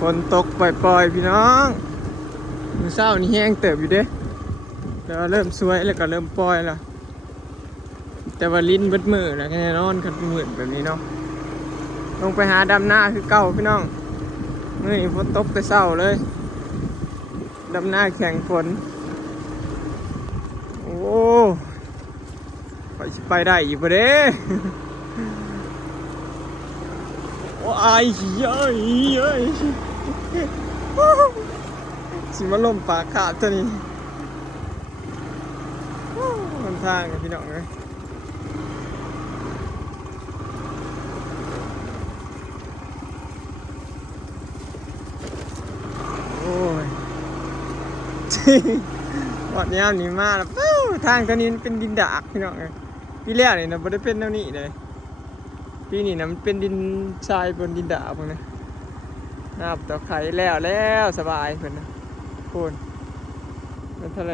ฝนตกปล่อยๆพี่น้องมื้อเช้านี่แห้งเติบอยู่เด้แล้วเริ่มสวยแล้วก็เริ่มปล่อยแล้วแต่ว่าลิ้นเบิดมือแล้วแน่นอนคันมืดแบบนี้เนาะลงไปหาดำหน้าคือเก่าพี่น้องมื้อนี้ฝนตกแต่เช้าเลยดำหน้าแข่งฝนโอ้ไปได้อีกบ่เด้ว้ายเย้ยเย้ยสิมาล่มปากขาดตัวนี้มันทางกับพี่น้องเลยโอ้ยวัดยามนี้มาแล้วทางตัวนี้เป็นดินดากพี่น้องเลยพี่แรกนี่นะบ่ได้เป็นแนวนี้เลยพี่นี่นะมันเป็นดินทรายบนดินดากพวกนี้นับต่อไข่แล้วสบายเพื่อนนะพูนมันทะเล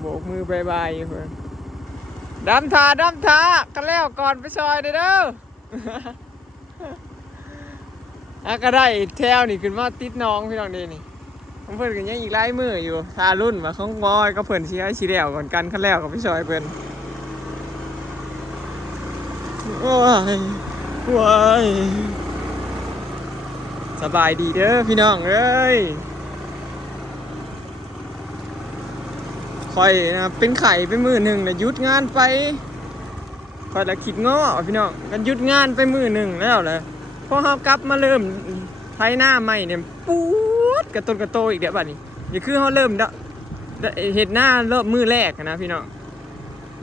โบกมือบายบายเพื่อนดำทากันแล้วก่อนไปซอยเด้อก็ได้แถวนี่ขึ้นมาติดน้องพี่น้องเดนี่เพื่อนกันยังอีกหลายมืออยู่ทารุ่นมาของบอยก็เพื่อนชี้ให้ชี้แล้วก่อนกันขั้นแล้วกับไปซอยเพื่อนว้ายสบายดีเด้อพี่น้องเอ้ยคอยนะเป็นไข่ไปมือหนึ่งนะยุดงานไปคอยละคิดง้อพี่น้องกันยุดงานไปมือหนึ่งแล้วเลยพอเขากลับมาเริ่มไถหน้าใหม่เนี่ยปวดกระต้นกระโตอีกเดี๋ยวบัดนี้นี่คือเขาเริ่มเห็ดหน้าเริ่มมือแรกนะพี่น้อง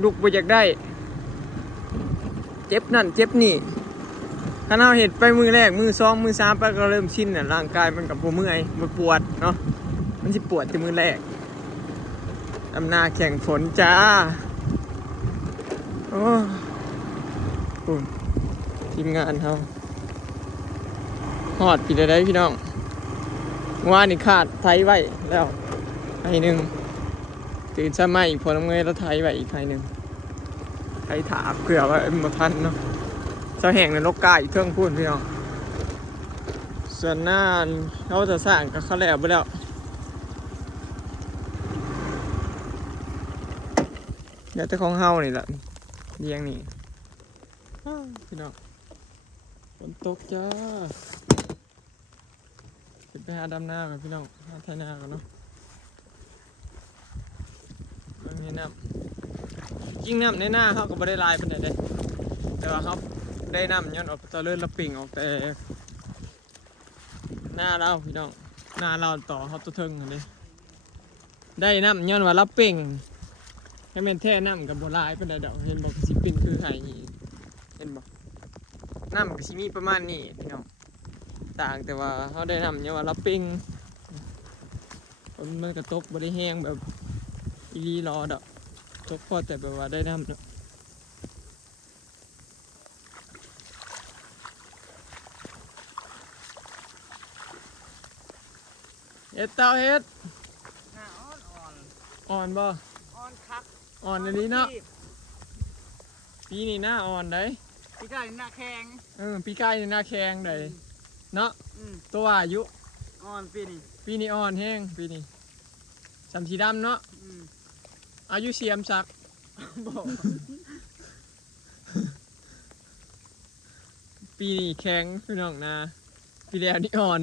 ลูกบ่อยากได้เจ็บนั่นเจ็บนี่ถ้าเราเห็ดไปมือแรกมือสองมือสามไปก็เริ่มชินน่ะร่างกายมันกับปวดเมื่อยมันปวดเนาะมันจะปวดที่มือแรกอำนาจแข่งฝนจ้าโอ้คุณทีมงานเขาหอดผิดอะไรพี่น้องว่านี่ขาดไทยไว้แล้วไทยหนึ่งตื่นสมัยพอน้ำเงยแล้วไทยไว้อีกไทยหนึ่งไทยถาเผื่อว่ามาทันเนาะเจ้าแห่งในโลกกาอีกเครื่องพูดพี่น้องส่วนหน้าเขาจะสร้างกับเขาแล้วไปแล้วเดี๋ยวแต่ของเฮานี่แหละเลี้ยงนี่พี่น้องฝนตกจ้าไปหาดำหน้ากันพี่น้องหาไถนากันเนาะมันมีน้ำจริงน้ำในหน้าเขาก็ไม่ได้ลายเป็นไหนเลยแต่ว่าเขาได้น้ำย้อนออกตะเลื่อนละปิ่งออกแต่หน้าเราพี่น้องหน้าเราต่อเขาตัวเทิงกันเลยได้น้ำย้อนว่าละปิ่งให้เป็นแท่น้ำกับบัวลายเป็นไรเดี๋ยวเห็นบอกสิปินคือไข่นี่เห็นบอกน้ำกับชิมีประมาณนี้พี่น้องต่างแต่ว่าเขาได้น้ำเนี่ยว่าเราปิ้งมันกระตกบริแห้งแบบอีรีรอดอกตกพอแต่แบบว่าได้น้ำเนาะเฮ็ดเต้าเฮ็ดอ่อนบ่อ่อนคักอ่อนอันนี้เนาะปีนี้หน้าอ่อนได้ปีกายหน้าแข็งปีกายหน้าแข็งได้เนาะตัวอายุอ่อนปีนี้อ่อนแห้งปีนี้สามสีดำเนาะอายุเสียมสักปีนี้แข็งพี่น้องนะปีแล้วนี่อ่อน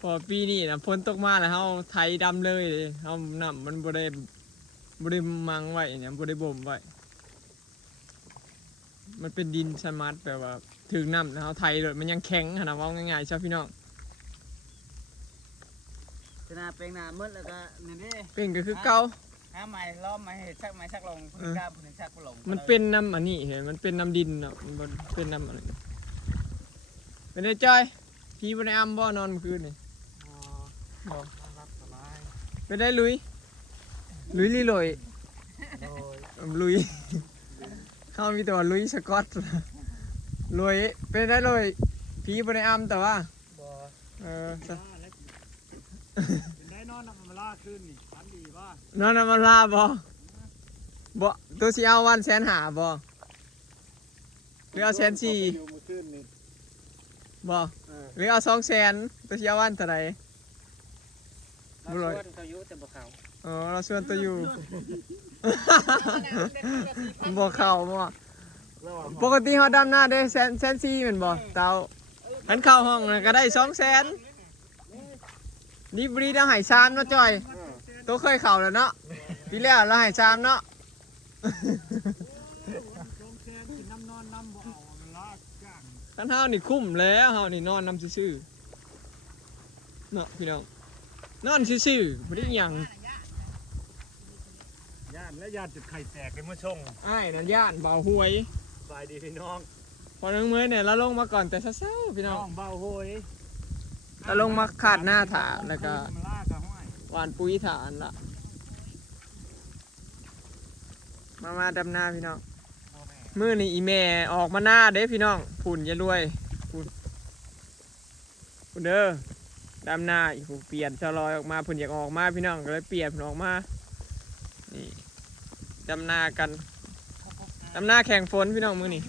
พอปีนี้นะพ้นตกมาแล้วเขาไถดำเลยเขานำมันบริมังไว้เนี่ยบริบ่มไว้มันเป็นดินสมัดแบบว่าถึงน้ำแล้วเขาไถเลยมันยังแข็งขนาดว่าง่ายๆใช่พี่น้องนาเป็นนาเมื่อแล้วก็นี่ดิเป็นก็คือเก่าหาไม้ล้อมไม้ชักไม้ชักลงพื้นกล้าพื้นชักลงมันเป็นน้ำอันนี้เห็นมันเป็นน้ำดินเนาะมันเป็นน้ำอะไรเป็นไงจ้อยพี่บนอ้ำบ่นอนเมื่อคืนนี่รับสบายเป็นได้ลุยลีลอยลุยเข้ามีแต่ว่าลุยสกอตลุยเป็นได้เลยพี่บนอ้ำแต่ว่าได้นอนนำมาล่าขึ้นนี่ทันดีป่ะนอนนำมาล่าบ่ตัวสีเอาวัน150,000บ่หรือเอา140,000บ่ หรือเอา200,000ตัวเชียววันเท่าไหร่ เราชวนเขาอยู่แต่บ่เขา อ๋อเราชวนตัวอยู่ บ่เข้าบ่ปกติเฮาดำหน้าได้140,000แม่นบ่เตาคันเข้าห้องน่ะก็ได้200,000นี่บรีเราให้3เนาะจอยตัวเคยเข้าแล้วเนาะปีแล้วเราให้3เนาะ ลงแคนกินน้ำนอนน้ำบ่เอามันลากจ้าง คันเฮานี่คุ้มแล้วเฮานี่นอนนำซื่อๆเนาะพี่น้องนอนซื่อๆบ่ได้หยัง ย่านและย่านจุดไข่แตกเลยเมื่อชง อ้ายนั่นย่านเบาหวย สบายดีพี่น้อง พอนึงมื้อเนี่ยเราลงมาก่อนแต่เช้าๆพี่น้ น้ อ อง งเบาโหย เราลงมาคาดหน้าถาแล้วก็ มันลากกระห้อย หวานปุ๋ยฐานละมาดำหน้าพี่น้อง พ่อแม่ มื้อนี้อีแม่ออกมาหน้าเด้พี่น้องผุ่นอย่ารวยผุ่นเด้อดำหน้าอีกผู้เปลี่ยนชะลอยออกมาผุ่นอยากออกมาพี่น้องก็เลยเปลี่ยนผุ่นออกมานี่ดำหน้ากันดำหน้าแข่งฝนพี่น้องมื้อนี้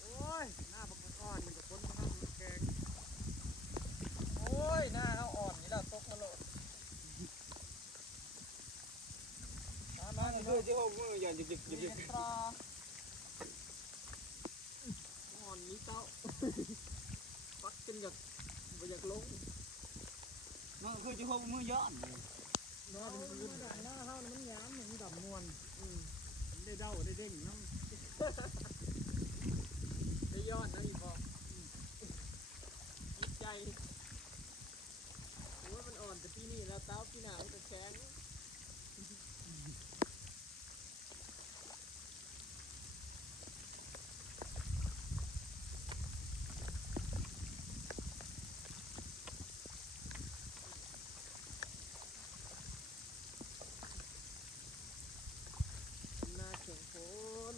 โอ้ยหน้าบักอ่อนมันกับคนมาทำแกง โอ้ยหน้าเอาอ่อนนี่แล้วตกมาโลดมาๆคือที่6มื้ออย่างจิกๆอ่อนนี้เต้าปักจนอยากบ่อยากลง น้องคือจะพบมือย้อน นอนมันหน้าเฮามันย้ำมันดำนวลมันได้เด้าได้เด้งน้ำ ได้ยอดนะอีพอจิตใจถือว่ามันอ่อนแต่ปีนี้แล้วเต้าปีหน้ามันจะแข็งหน้าแข็งโคน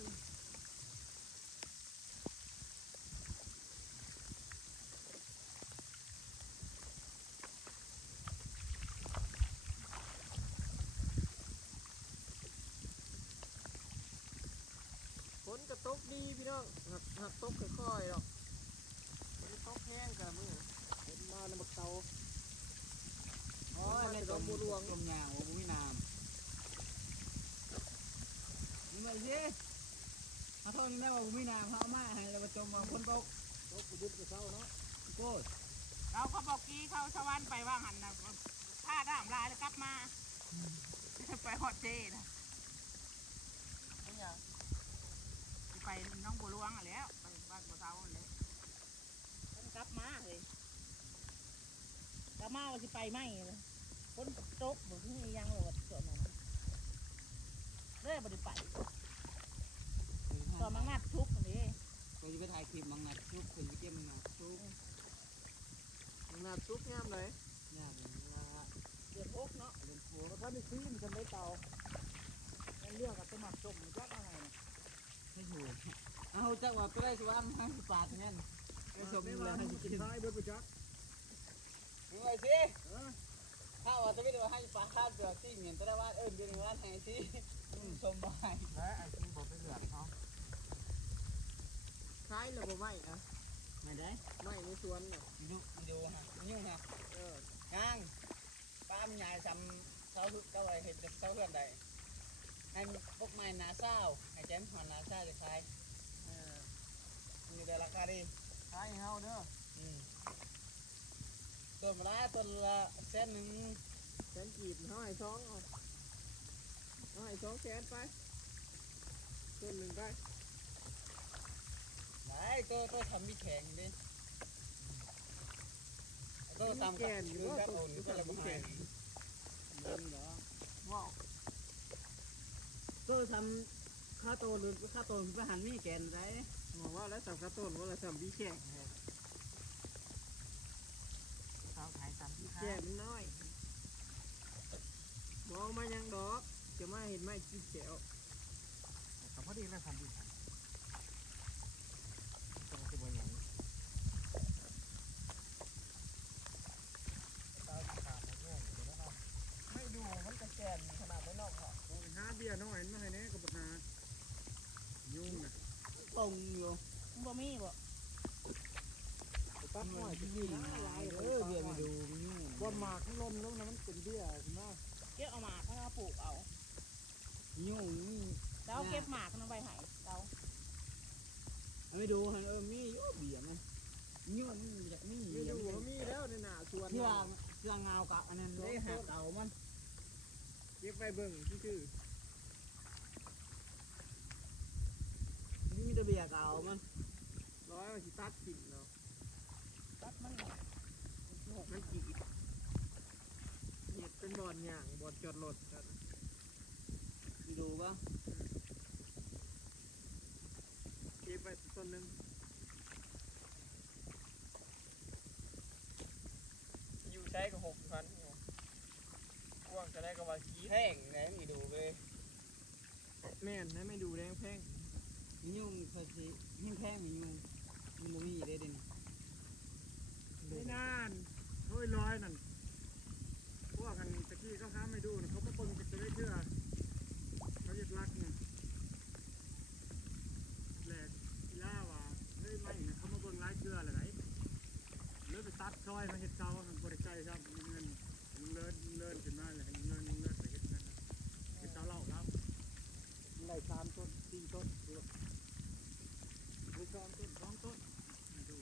ฝนก็ตกดีพี่น้องหักตกค่อยๆหรอกฝนตกแห้งกันมือฝนมาในบักเตา โอ้ยแม่ต้มบัวรวงต้มยางว่าบุ้ยน้ำนี่มาสิมาทนแม่ว่าบุ้ยน้ำเขาเอามาให้เราจมมาคนตก ตกกระดึ๊บกระเซ้าเนาะ โก้ย เราก็บอกกี้เขาสวรรค์ไปว่าหันนะผ้าด้ามลายแล้วกลับมา ไปฮอดเจนะสิไปน้องบัวหลวงอ่ะแล้วไปบ้านบัวเทาเลยมันกลับมาเลยกลับมาว่าสิไปไหมเลยคนตกบอกที่ยังโหลดส่วนนั้นเลยบ่ได้ไปตอนมังงัดทุกอันนี้ ก็จะไปถ่ายคลิปมังนัดทุกคนไปเก็บมังนัดทุก หนาซุกงามเลย เนี่ยนะ เดือนหกเนาะ เล่นโผล่แล้วถ้าไม่ซีมันจะไม่เตาเรื่องกับสมัครจมมันยักอะไรนะ ไม่ถูกเอาจักว่าไปได้สว่างให้ปาดงั้นไปสม ไม่ เล ว่าย ให้ มัน กิ กิ น นท้ายเบิร์ดประจักษ์ มึงไปสิถ้าว่าจะไม่ได้ว่าให้ปลาคาดเสือกที่เหมือนตะวันเอิญเดือนวันแห่งที่ชมบ่าย และไอ้ที่บอกไปเหลือเขา คล้ายระบบไม้นะ ไม่ได้ ไม้ในสวนน่ะ ดูฮะยุ่งฮะย่างป้ามยายจำเสาเจ้าไอ้เห็ดเสาเพื่อนใดให้พวกไม้นาเศร้าให้แจมหอนนาเศร้าจะคลายมีแต่ราคาดี คล้ายเฮาเด้อ ตัวมาละตัวละเส้นหนึ่ง แสนกีบเฮาให้2เอาให้2แสนไปต้นหนึ่งไป ไหนตัวทำมีแข็งดิตัวทำกับคือกับอุ่นก็เลยบุกแข็ง มันเหรอ ว้าว ตัวทำข้าวโตหรือข้าวโตคือหันมีแกนไร บอกว่าแล้วสำคัญต้นว่าแล้วสำบีแข็ง ข้าวขายตามที่ แข็งมันน้อยมองมายังดอกจะมาเห็นไม้กินแก้ว แต่พอดีแล้วทำดีครับต้องคือบ่อย่าง ไม่ดูมันจะแก่นขนาดไม่นอกหรอก หาเบียร์น้อยมาให้แน่กับปัญหายุ่ง งอยู่ มึงบ่มีบ่ ตัดหน่อยจะกินหลาย เออเบียร์มาดูมันยุ่ง บนหมากที่ลมแล้วนะมันเป็นเบี้ยใช่ไหม เก็บเอาหมากเขามาปลูกเอา ยุ่งนี่ เราเก็บหมากมันไว้ให้เรา เอาไปดูหันมีเยอะเบียร์มันยุ่งมันอยากมี ไม่ดูว่ามีแล้วในหน้าสวน ที่ว่าเรื่องเงากับอันนั้นได้หาเต่ามัน เก็บไปเบิ่งชื่อ มีแต่เบียร์เก่ามัน ร้อยมันสิตัดกิ่งเนาะ ตัดมันหน่อย มันกี่เห็ดเป็นบ่อนหย่างบ่อนจอดรถกัน ไปดูป่ะ เก็บไปต้นนึง อยู่ใช้ก็6,000อยู่กว้างจะได้ก็ว่ากี่ แห้งไหนมีดูเลย แม่นนะไม่ดูแดงแพง ยุ่งภาษียิ่งแพงมียุ่งมันบ่มีได้เด่น ไม่นานเฮ้ยร้อยนั่นพวกกันตะกี้เขาห้ามไม่ดูนะเขามาคนจะได้เชื่อเขายึดรักเนี่ยแหลกอีล่าว่าเฮ้ยไม่นะเขามาเบิ่งร้ายเชื่ออะไรเลยไปตัดซอยมาเห็ดเก่ามันบริใจครับมีเงินเลินขึ้นมาเลยเงินไปเห็ดเงินนะเห็ดเก่าเล่าครับได้3 ต้น 4 ต้นดูดู2 ต้น 2 ต้นมาดู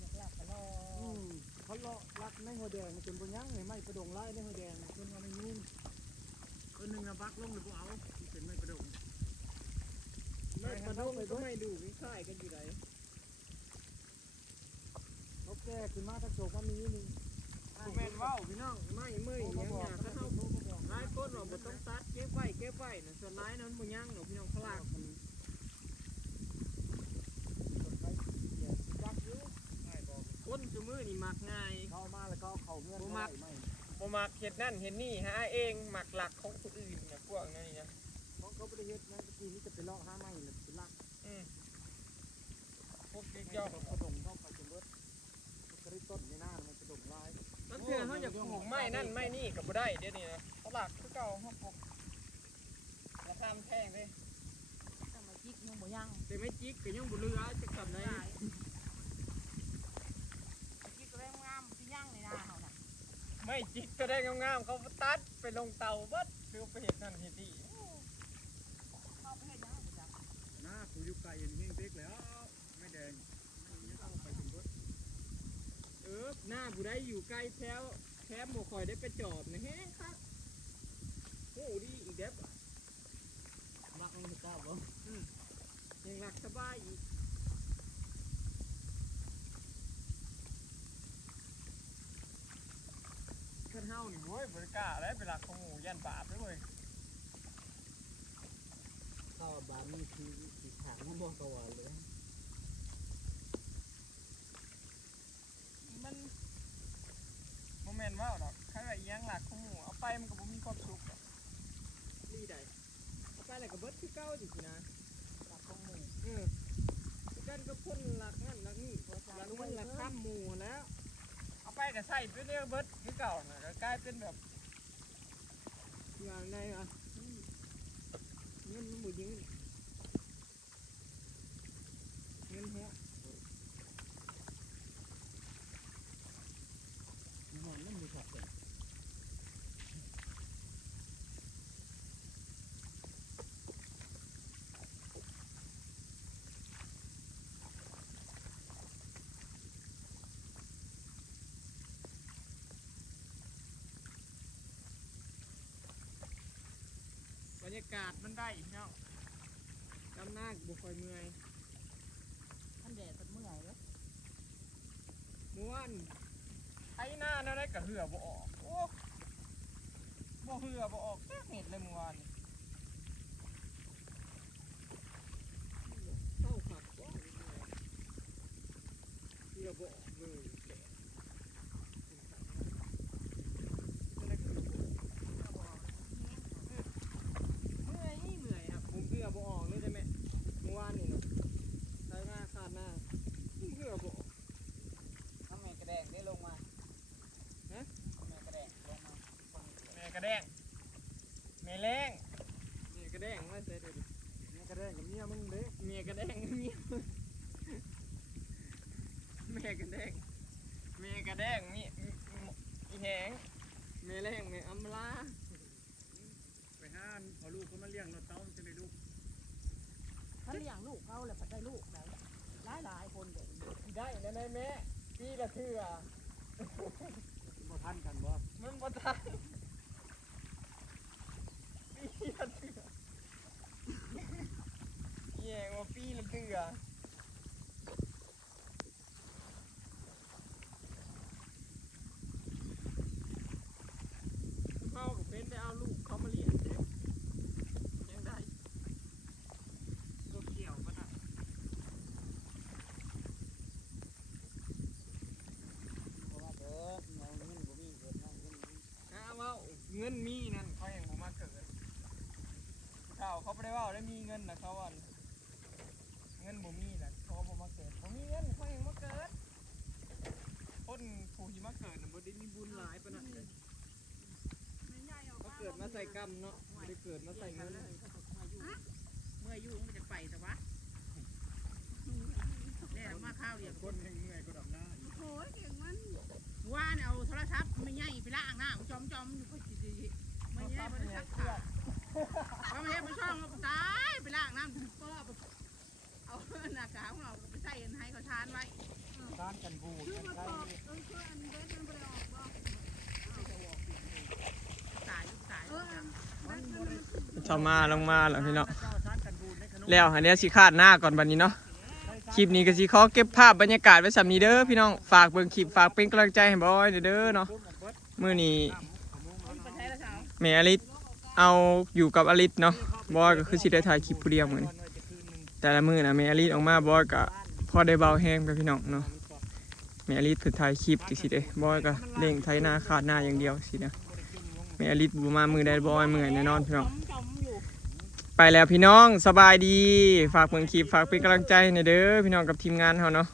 อยากหลับก็รอ เขาเลาะรักในหัวแดงจนบนยังไม่ประดงไล่ในหัวแดงคนว่าไม่ยุ่งคนหนึ่งนะบักลงหรือพวกเอาที่เป็นไม่ประดงไม่ประดงก็ไม่ดูวิค่ายกันอยู่ไหนเขาแก้ขึ้นมาทั้งโศกว่ามีนึงแม่นว่าวพี่น้องไม่เมื่อยยังอยากถ้าเขาไล่ก้นเราบ่ต้องตัดเก็บไว้นะส่วนไล่นั้นบ่ยังหรอกพี่น้องเขาลากมันคนสมือนี่มักง่าย เข้ามาแล้วก็เขาเงื่อน บ่มักเฮ็ดนั่นเฮ็ดนี่หาเองมักหลักของคนอื่นเนี่ยพวกนั้นนี่นะ เขาไม่ได้เฮ็ดนะตะกี้นี่จะไปเลาะห้าไม้เลยเป็นลัก พวกเด็ก เจ้า ย่อ ประดงเข้าไปจนเบิดกระดิต้นในหน้ามันประดงลาย มันเถื่อเขาอยากปลูกไม้นั่นไม้นี่ก็บ่ได้เดี๋ยวนี้นะเขาหลักคือเก่าเขาปลูก ราคามันแพงเลย ถ้ามาจิกยังบ่ยัง แต่ไม่จิกก็ยังบ่เรือจะกลับไหน ได้จิกก็ได้งามสิยังในหน้าเฮาน่ะ ไม่จิกก็ได้งามๆเขาตัดไปลงเตาเบิดหรือไปเฮ็ดนั่นเฮ็ดนี่ เข้าไปเฮ็ดยังบ่จัก หน้ากูอยู่ไกลอย่างนี้เด็กแล้วไม่แดงไม่เข้าไปจนเบิดหน้าผู้ใดอยู่ใกล้แถวบ่คอยได้ไปจอบนะแฮงครับโอ้ดีอีกเด็บ รักมันเจ้าบ่ ยังหลักสบายอีกขันเฮานี่ โอ้ยบริการแล้วเป็นหลักของหมูยันบาปเลยเว้ย เข้าบ้านนี่คือสีขาวมันบ่กว่าเลย มันโมเมนต์ว่าหรอกใครว่าอีหยังหลักของหมูเอาไปมันก็บ่มีความสุขหรอก ดีได้เอาไปแล้วก็เบิดคือเก่าจิสินะ หลักของหมู่ กันก็พ่นหลักนั่นหลักนี่หลักมันหลักข้ามหมู่แล้ว เอาไปก็ใส่ไปเรื่อยเบิดคือเก่าน่ะก็กลายเป็นแบบ อย่างในเงินมันบ่ยืนเงินหัว มันนั่นมีขับเลย บรรยากาศมันได้เนาะ กำนาบุคอยเมื่อย ท่านแดดเพิ่นเมื่อยแล้ว ม้วน ไอ้หน้านั่นได้ก็เหือบ่ออกโอ้บ่เหือบ่ออกแค่เห็ดเลยเมื่อวานนี่ เข้าขับก็เรือบ่เลยเมื่อยครับผมเรือบ่ออกเลยได้ไหมเมื่อวานนี่นะใช้หน้าขาดหน้าเรือบ่ ทำไมกระแดงได้ลงมาทำไมกระแดงลงมา แม่กระแดงแม่แรง นี่ก็ แดงมาใส่เดี๋ยว เนี่ยกระแดงกับเมียมึงเด้ เมียกระแดงเมียแม่กระแดงเมียกระแดงมีอีแหงเมียแรงเมียอำลา ไปห้ามเอาลูกเขามาเลี้ยงเราเต้าจะได้ลูก ถ้าเลี้ยงลูกเขาเลยพัดได้ลูกไหนหลายคนเด็ก ได้นะแม่ปีละเทื่อ บ่ทันกันบ่ มันบ่ทันปีละเทื่อแย่ว่าปีละเทื่อเขาก็เป็นได้เอาลูกเขามาเลี้ยงเด็กยังได้ ลูกเกี่ยวมันอ่ะ เพราะว่าเด้อน้องเงินบ่มีเกิดน้องเงินบ่มี ว่าเงินมีนั่นเขายังบ่มาเกิดเขาไม่ได้ว่าได้มีเงินนะเขาว่าเงินบ่มีนะเขาบ่มาเกิดบ่มีเงินเขายังมาเกิดคนผู้ที่มาเกิดน่ะบ่ได้มีบุญหลายปานนั้นเลยเขาเกิดมาใส่กรรมเนาะบ่ได้เกิดมาใส่เงิน เมื่อยุ่งมันจะไปแต่ว่าแล้วมาข้าวเดียว คนยังเมื่อยก็ดับหน้าอีก โอ้ยเก่งมันว่าเนี่ยเอาโทรศัพท์ไม่ใหญ่ไปล้างหน้าจอมอยู่ก็จีดีไม่ใหญ่ไปซักผ้าพอมาเห็นมันช่องเราตายไปล้างน้ำก็เอาหน้ากากของเราไปใส่ให้เขาทานไว้ ด้านกันบูดกันไกล ตาย ชาวมาลงมาแล้วพี่เนาะ เจ้าด้านกันบูดในขนม แล้วอันเนี้ยสิคาดหน้าก่อนบัดนี้เนาะคลิปนี้ก็สิขอเก็บภาพบรรยากาศไว้สำนี้เด้อพี่น้องฝากเบิ่งคลิปฝากเป็นกำลังใจให้บอยเด้อเนาะมื้อนี้ ไปใช้แล้วสาว แม่อลิสเอาอยู่กับอลิสเนาะบอยก็คือสิได้ถ่ายคลิปผู้เดียวมื้อนี้แต่ละมื้อน่ะแม่อลิสออกมาบอยก็พอได้เบาแห้งไปพี่น้องเนาะแม่อลิสเพิ่นถ่ายคลิปจังซี่เด้บอยก็เร่งไถนาขาดหน้าอย่างเดียวสินะแม่อลิสบ่มามื้อใดบอยมื้อแน่นอนพี่น้อง จมอยู่ ไปแล้วพี่น้องสบายดีฝากเบิ่งคลิปฝากเป็นกำลังใจให้เด้อพี่น้องกับทีมงานเฮาเนาะ